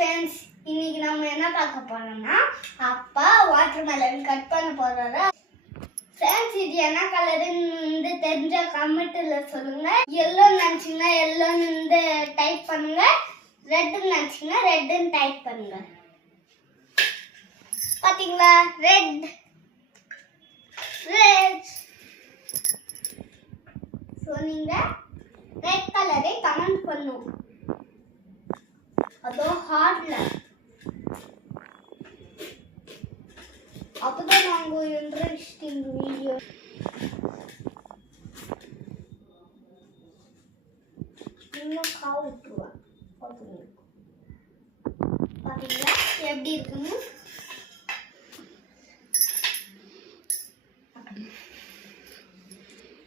Friends, இன்னைக்கு நம்ம என்ன பார்க்க போறோம்னா அப்பா வாட்டர்மெலன் கட் பண்ண போறாரு. ஃப்ரெண்ட்ஸ், இது என்ன கலர்னு தெரிஞ்சா கமெண்ட்ல சொல்லுங்க. எல்லோ நினைச்சீங்கன்னா எல்லோன்னு டைப் பண்ணுங்க, ரெட்னு நினைச்சீங்கன்னா ரெட்னு டைப் பண்ணுங்க. பாத்தீங்களா? Red red. ஸோ நீங்க ரெட் கலரை கமெண்ட் பண்ணும், அதுவும் ஹார்ட்ல. அப்பதான் நாங்க இன்ட்ரெஸ்டிங் வீடியோ. இன்னும் காவு விட்டுருவேன். பாத்தீங்களா எப்படி இருக்குன்னு?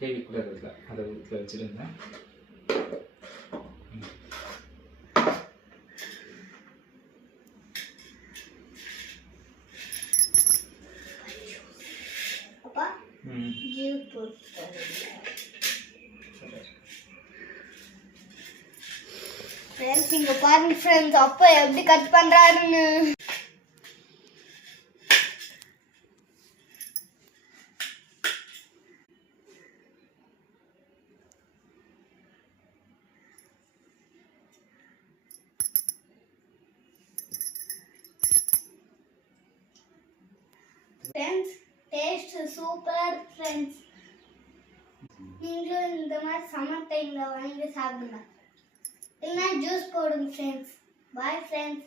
ஹெவி கூட இருக்குல்ல, அதை வீட்டில் வச்சுருந்தேன். அப்பா ஜூஸ் போட்டு ஃப்ரெண்ட்ஸ், இங்க பாருங்க ஃப்ரெண்ட்ஸ், அப்பா எப்படி கட் பண்றாருன்னு. Friends, taste super friends. நீங்களும் இந்த மாதிரி சம்மர் டைம்ல வாங்கி சாப்பிடுங்க, இல்லைன்னா ஜூஸ் போடுங்க ஃப்ரெண்ட்ஸ். Bye friends.